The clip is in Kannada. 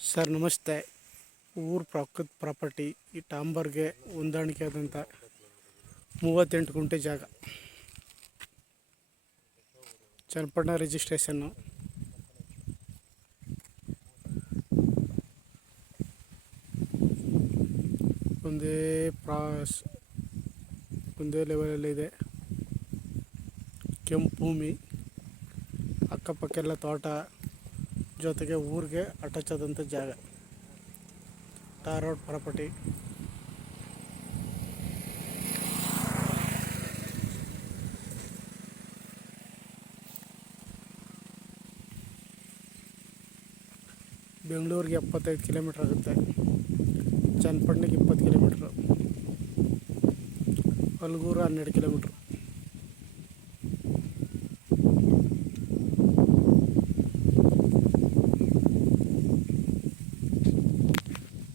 ಸರ್ ನಮಸ್ತೆ. ಊರು ಪ್ರಕೃತ್ ಪ್ರಾಪರ್ಟಿ ಈ ಟಾಂಬರ್ಗೆ ಹೊಂದಾಣಿಕೆ ಆದಂಥ 38 ಗುಂಟೆ ಜಾಗ, ಚನ್ನಪಟ್ಟಣ ರಿಜಿಸ್ಟ್ರೇಷನ್ನು. ಒಂದೇ ಲೆವೆಲಲ್ಲಿದೆ. ಕೆಂಪು ಭೂಮಿ, ಅಕ್ಕಪಕ್ಕೆಲ್ಲ ತೋಟ, ಜೊತೆಗೆ ಊರಿಗೆ ಅಟ್ಯಾಚ್ ಆದಂಥ ಜಾಗ. Tar road property. ಬೆಂಗಳೂರಿಗೆ 75 ಕಿಲೋಮೀಟ್ರ್ ಆಗುತ್ತೆ, ಚನ್ನಪಟ್ಟಣಕ್ಕೆ 20 ಕಿಲೋಮೀಟ್ರು, ಅಲ್ಗೂರು 12 ಕಿಲೋಮೀಟ್ರು.